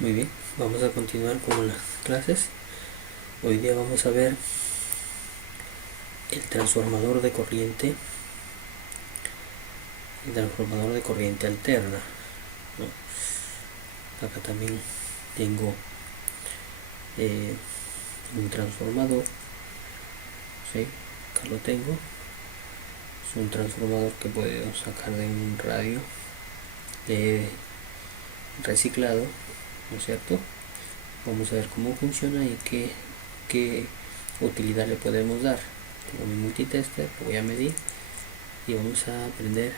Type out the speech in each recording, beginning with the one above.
Muy bien, vamos a continuar con las clases. Hoy día vamos a ver el transformador de corriente, alterna, ¿no? Acá también tengo un transformador, ¿sí? Acá lo tengo. Es un transformador que puedo sacar de un radio reciclado, ¿no es cierto? Vamos a ver cómo funciona y qué utilidad le podemos dar. Tengo mi multitester, lo voy a medir y vamos a aprender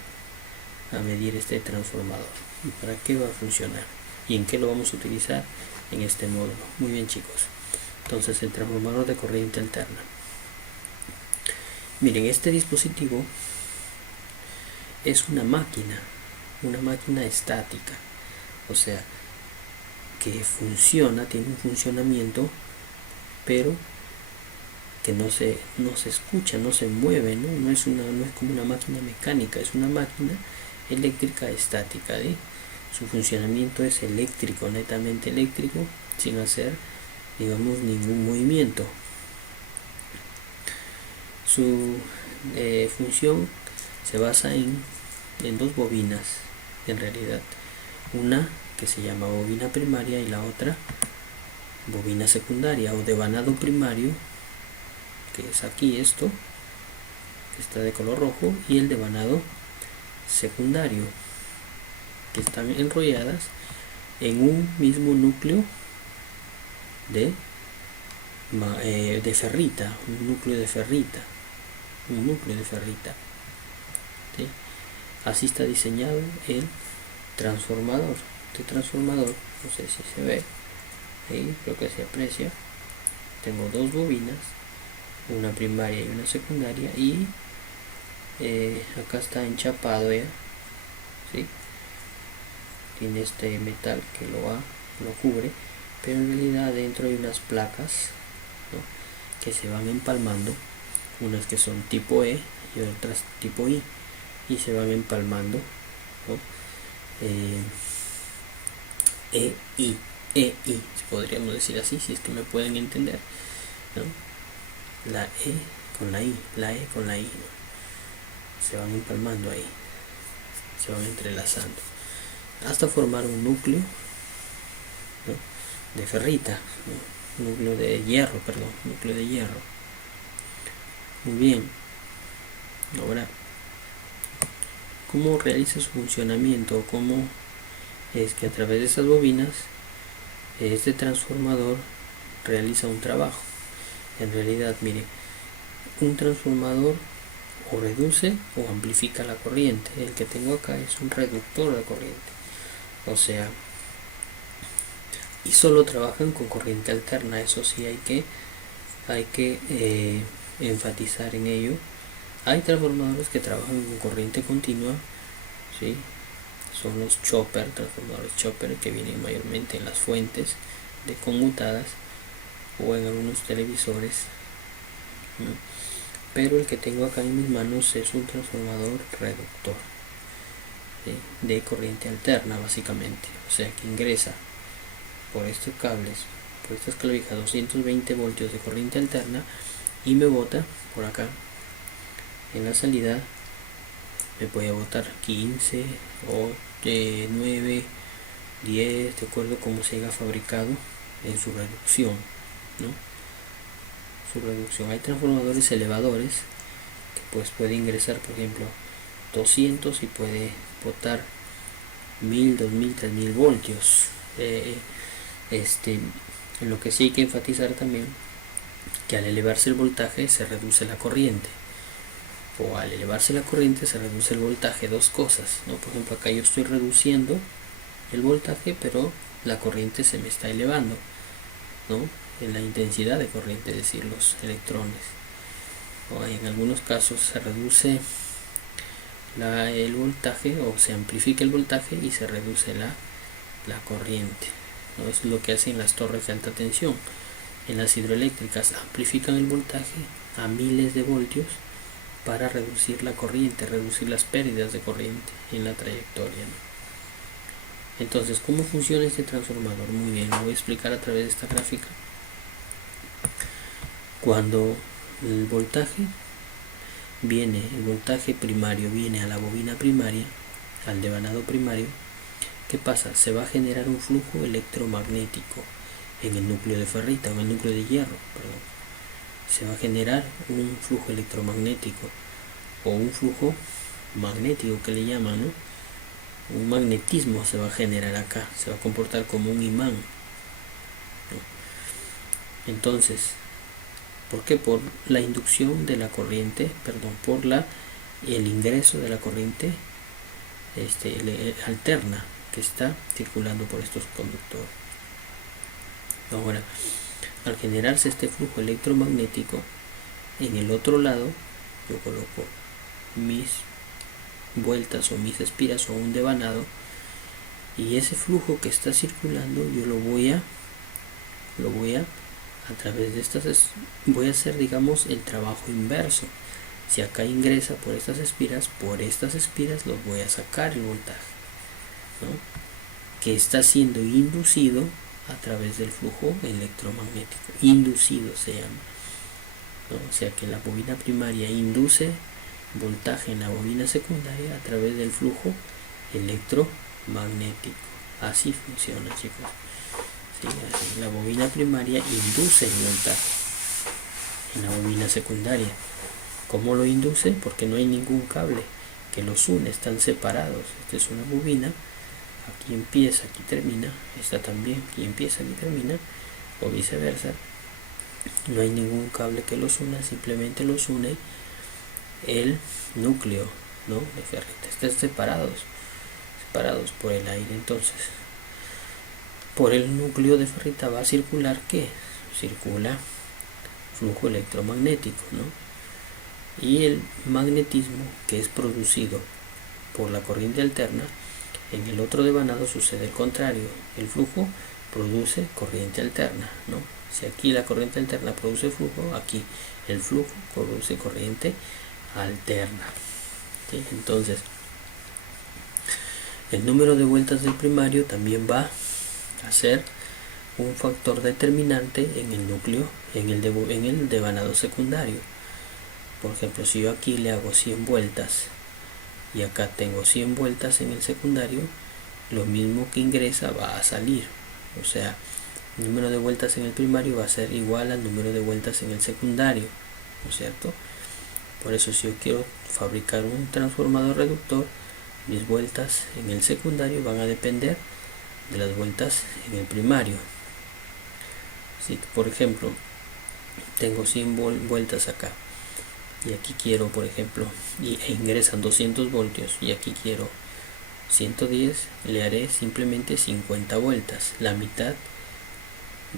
a medir este transformador y para qué va a funcionar y en qué lo vamos a utilizar en este módulo. Muy bien, chicos, entonces el transformador de corriente alterna. Miren, este dispositivo es una máquina estática, o sea que funciona, tiene un funcionamiento, pero que no se escucha, no se mueve, no es como una máquina mecánica, es una máquina eléctrica estática, ¿sí? Su funcionamiento es eléctrico, netamente eléctrico, sin hacer, digamos, ningún movimiento. Su función se basa en dos bobinas, en realidad. Una que se llama bobina primaria y la otra bobina secundaria o devanado primario, que es aquí esto, que está de color rojo, y el devanado secundario, que están enrolladas en un mismo núcleo de ferrita, un núcleo de ferrita, ¿sí? Así está diseñado el transformador. Este transformador, no sé si se ve ahí, creo que se aprecia. Tengo dos bobinas, una primaria y una secundaria, y acá está enchapado ya, ¿sí? Tiene este metal que lo cubre, pero en realidad adentro hay unas placas, ¿no?, que se van empalmando, unas que son tipo E y otras tipo I, y se van empalmando, ¿no? EI, podríamos decir así, si es que me pueden entender, ¿no? La E con la I, ¿no? Se van empalmando ahí, se van entrelazando hasta formar un núcleo, ¿no?, de ferrita, ¿no?, núcleo de hierro. Muy bien, ahora, ¿cómo realiza su funcionamiento? ¿Cómo es que a través de esas bobinas este transformador realiza un trabajo? En realidad, mire, un transformador o reduce o amplifica la corriente. El que tengo acá es un reductor de corriente, o sea, y solo trabajan con corriente alterna. Eso sí, hay que enfatizar en ello. Hay transformadores que trabajan con corriente continua, ¿sí? Son los transformadores chopper, que vienen mayormente en las fuentes de conmutadas o en algunos televisores, ¿no? Pero el que tengo acá en mis manos es un transformador reductor, ¿sí?, de corriente alterna, básicamente, o sea que ingresa por estos cables, por estas clavijas, 220 voltios de corriente alterna, y me bota por acá en la salida. Me puede botar 15 o 9, 10, de acuerdo a cómo se haya fabricado en su reducción, ¿no? Su reducción. Hay transformadores elevadores que pues puede ingresar, por ejemplo, 200 y puede botar 1000, 2000, 3000 voltios. Lo que sí hay que enfatizar también, que al elevarse el voltaje se reduce la corriente, o al elevarse la corriente se reduce el voltaje. Dos cosas, ¿no? Por ejemplo, acá yo estoy reduciendo el voltaje, pero la corriente se me está elevando, ¿no?, en la intensidad de corriente, es decir, los electrones. O en algunos casos se reduce el voltaje, o se amplifica el voltaje y se reduce la corriente, ¿no? Es lo que hacen las torres de alta tensión. En las hidroeléctricas amplifican el voltaje a miles de voltios para reducir la corriente, reducir las pérdidas de corriente en la trayectoria, ¿no? Entonces, ¿cómo funciona este transformador? Muy bien, lo voy a explicar a través de esta gráfica. Cuando el voltaje primario viene a la bobina primaria, al devanado primario, ¿qué pasa? Se va a generar un flujo electromagnético en el núcleo de ferrita, o en el núcleo de hierro, perdón. Se va a generar un flujo electromagnético o un flujo magnético que le llaman, ¿no? Un magnetismo se va a generar acá, se va a comportar como un imán, ¿no? Entonces, ¿por qué? Por la inducción de la corriente, por el ingreso de la corriente alterna que está circulando por estos conductores. Ahora, al generarse este flujo electromagnético, en el otro lado yo coloco mis vueltas o mis espiras o un devanado, y ese flujo que está circulando yo lo voy a través de estas, voy a hacer, digamos, el trabajo inverso. Si acá ingresa por estas espiras los voy a sacar el voltaje, ¿no? Que está siendo inducido a través del flujo electromagnético. Inducido se llama, ¿no? O sea que la bobina primaria induce voltaje en la bobina secundaria a través del flujo electromagnético. Así funciona, chicos. ¿Sí? Así, la bobina primaria induce el voltaje en la bobina secundaria. ¿Cómo lo induce? Porque no hay ningún cable que los une, están separados. Esta es una bobina, aquí empieza, aquí termina. Esta también, aquí empieza, aquí termina, o viceversa. No hay ningún cable que los una, simplemente los une el núcleo, ¿no?, de ferrita. Están separados por el aire. Entonces, por el núcleo de ferrita va a circular, ¿qué? Circula flujo electromagnético, ¿no? Y el magnetismo que es producido por la corriente alterna, en el otro devanado sucede el contrario. El flujo produce corriente alterna, ¿no? Si aquí la corriente alterna produce flujo, aquí el flujo produce corriente alterna, ¿sí? Entonces, el número de vueltas del primario también va a ser un factor determinante en el núcleo, en el devanado secundario. Por ejemplo, si yo aquí le hago 100 vueltas y acá tengo 100 vueltas en el secundario, lo mismo que ingresa va a salir. O sea, el número de vueltas en el primario va a ser igual al número de vueltas en el secundario, ¿no es cierto? Por eso, si yo quiero fabricar un transformador reductor, mis vueltas en el secundario van a depender de las vueltas en el primario. Si, por ejemplo, tengo 100 vueltas acá, y aquí quiero, por ejemplo, e ingresan 200 voltios, y aquí quiero 110, le haré simplemente 50 vueltas, la mitad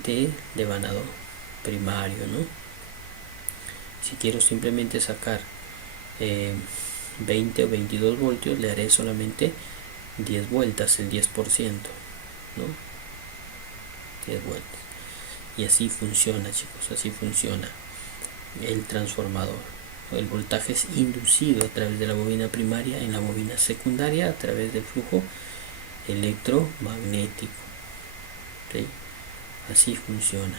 de devanado primario, ¿no? Si quiero simplemente sacar 20 o 22 voltios, le haré solamente 10 vueltas, el 10%, ¿no? 10 vueltas. Y así funciona, chicos, así funciona el transformador. El voltaje es inducido a través de la bobina primaria en la bobina secundaria a través del flujo electromagnético, ¿sí? Así funciona.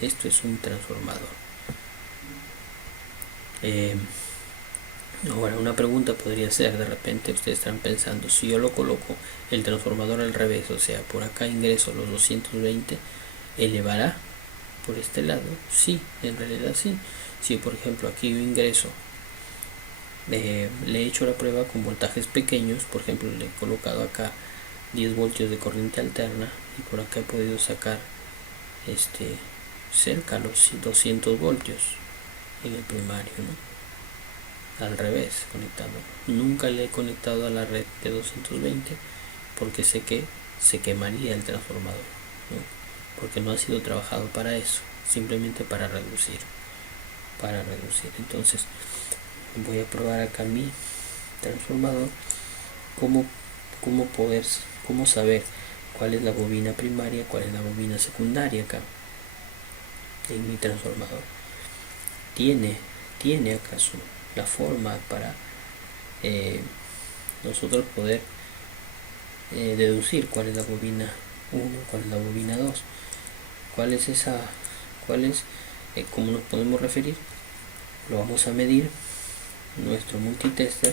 Esto es un transformador. Ahora, una pregunta podría ser, de repente ustedes están pensando, si yo lo coloco el transformador al revés, o sea, por acá ingreso los 220, ¿elevará por este lado? Sí, en realidad sí. Si por ejemplo aquí yo ingreso, le he hecho la prueba con voltajes pequeños, por ejemplo le he colocado acá 10 voltios de corriente alterna, y por acá he podido sacar cerca a los 200 voltios en el primario, ¿no? Al revés, conectado. Nunca le he conectado a la red de 220 porque sé que se quemaría el transformador, ¿no? Porque no ha sido trabajado para eso, simplemente para reducir. Entonces voy a probar acá mi transformador, cómo saber cuál es la bobina primaria, cuál es la bobina secundaria acá en mi transformador. Tiene acaso la forma para nosotros poder deducir cuál es la bobina 1, cuál es la bobina 2, cuál es cómo nos podemos referir. Lo vamos a medir. Nuestro multitester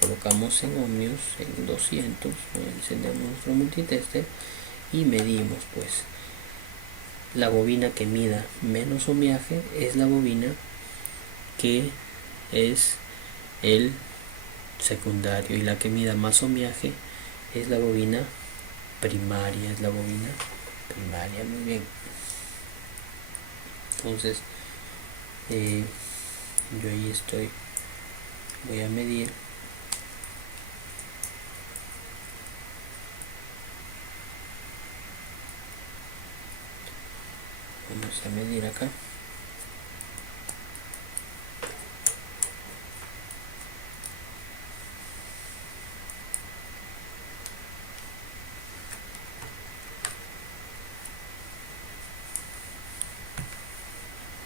colocamos en ohmios en 200, encendemos nuestro multitester y medimos. Pues la bobina que mida menos ohmiaje es la bobina que es el secundario, y la que mida más ohmiaje es la bobina primaria, muy bien. Entonces yo ahí voy a medir. Vamos a medir acá.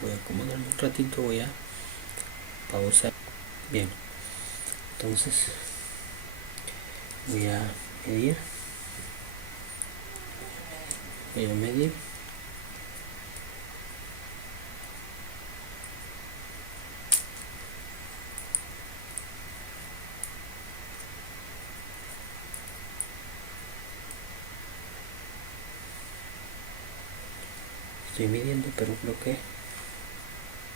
Voy a acomodarme un ratito, voy a pausar. Bien, entonces voy a medir. Estoy midiendo, pero creo que,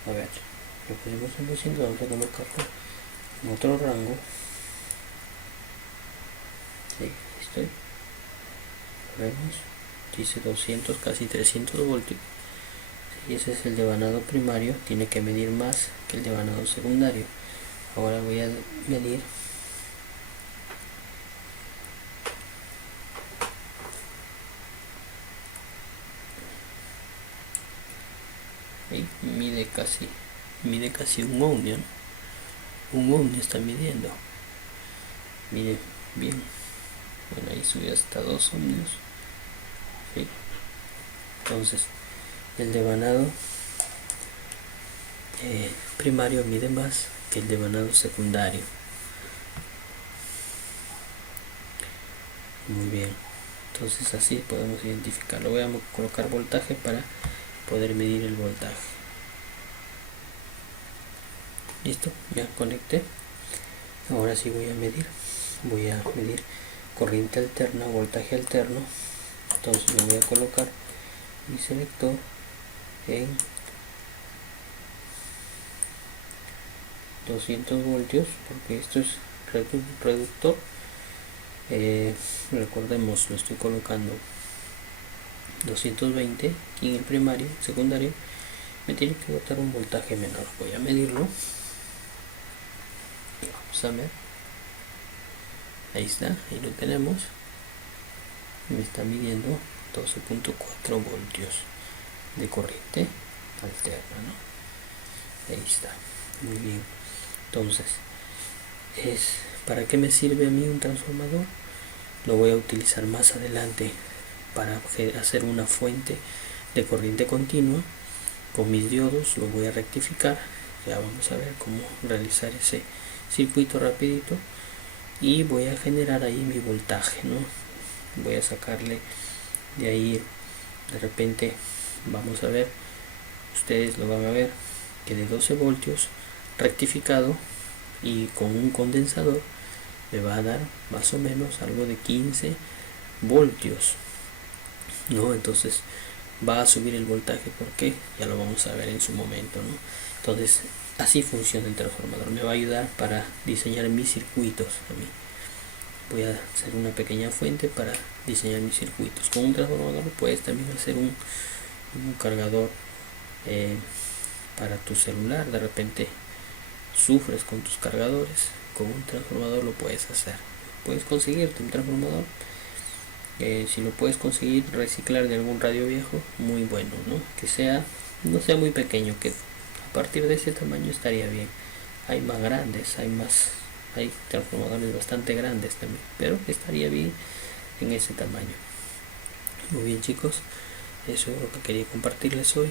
a ver, lo ponemos en 200, vamos a colocarlo en otro rango. Sí, estoy. Vemos, dice 200, casi 300 voltios. Y ese es el devanado primario, tiene que medir más que el devanado secundario. Ahora voy a medir y mide casi un ohmio, ¿no? Un ohmio está midiendo. Mire bien, bueno, ahí subió hasta 2 ohmios. ¿Sí? Entonces el devanado primario mide más que el devanado secundario. Muy bien, entonces así podemos identificarlo. Voy a colocar voltaje para poder medir el voltaje. Listo, ya conecté. Ahora sí voy a medir corriente alterna, voltaje alterno. Entonces le voy a colocar mi selector en 200 voltios, porque esto es reductor. Recordemos, lo estoy colocando 220 y en el primario, secundario me tiene que botar un voltaje menor. Voy a medirlo. Vamos a ver. Ahí está, ahí lo tenemos. Me está midiendo 12.4 voltios de corriente alterna, ¿no? Ahí está, muy bien. Entonces, ¿para qué me sirve a mí un transformador? Lo voy a utilizar más adelante para hacer una fuente de corriente continua. Con mis diodos lo voy a rectificar. Ya vamos a ver cómo realizar ese circuito rapidito, y voy a generar ahí mi voltaje, ¿no? Voy a sacarle de ahí, de repente vamos a ver, ustedes lo van a ver, que de 12 voltios rectificado y con un condensador me va a dar más o menos algo de 15 voltios, ¿no? Entonces va a subir el voltaje, porque ya lo vamos a ver en su momento, ¿no? Entonces así funciona el transformador, me va a ayudar para diseñar mis circuitos a mí. Voy a hacer una pequeña fuente para diseñar mis circuitos. Con un transformador puedes también hacer un cargador para tu celular. De repente sufres con tus cargadores, con un transformador lo puedes hacer. Puedes conseguirte un transformador, si lo puedes conseguir, reciclar de algún radio viejo, muy bueno, ¿no? Que no sea muy pequeño, que a partir de ese tamaño estaría bien. Hay más grandes, hay transformadores bastante grandes también, pero estaría bien en ese tamaño. Muy bien, chicos, eso es lo que quería compartirles hoy.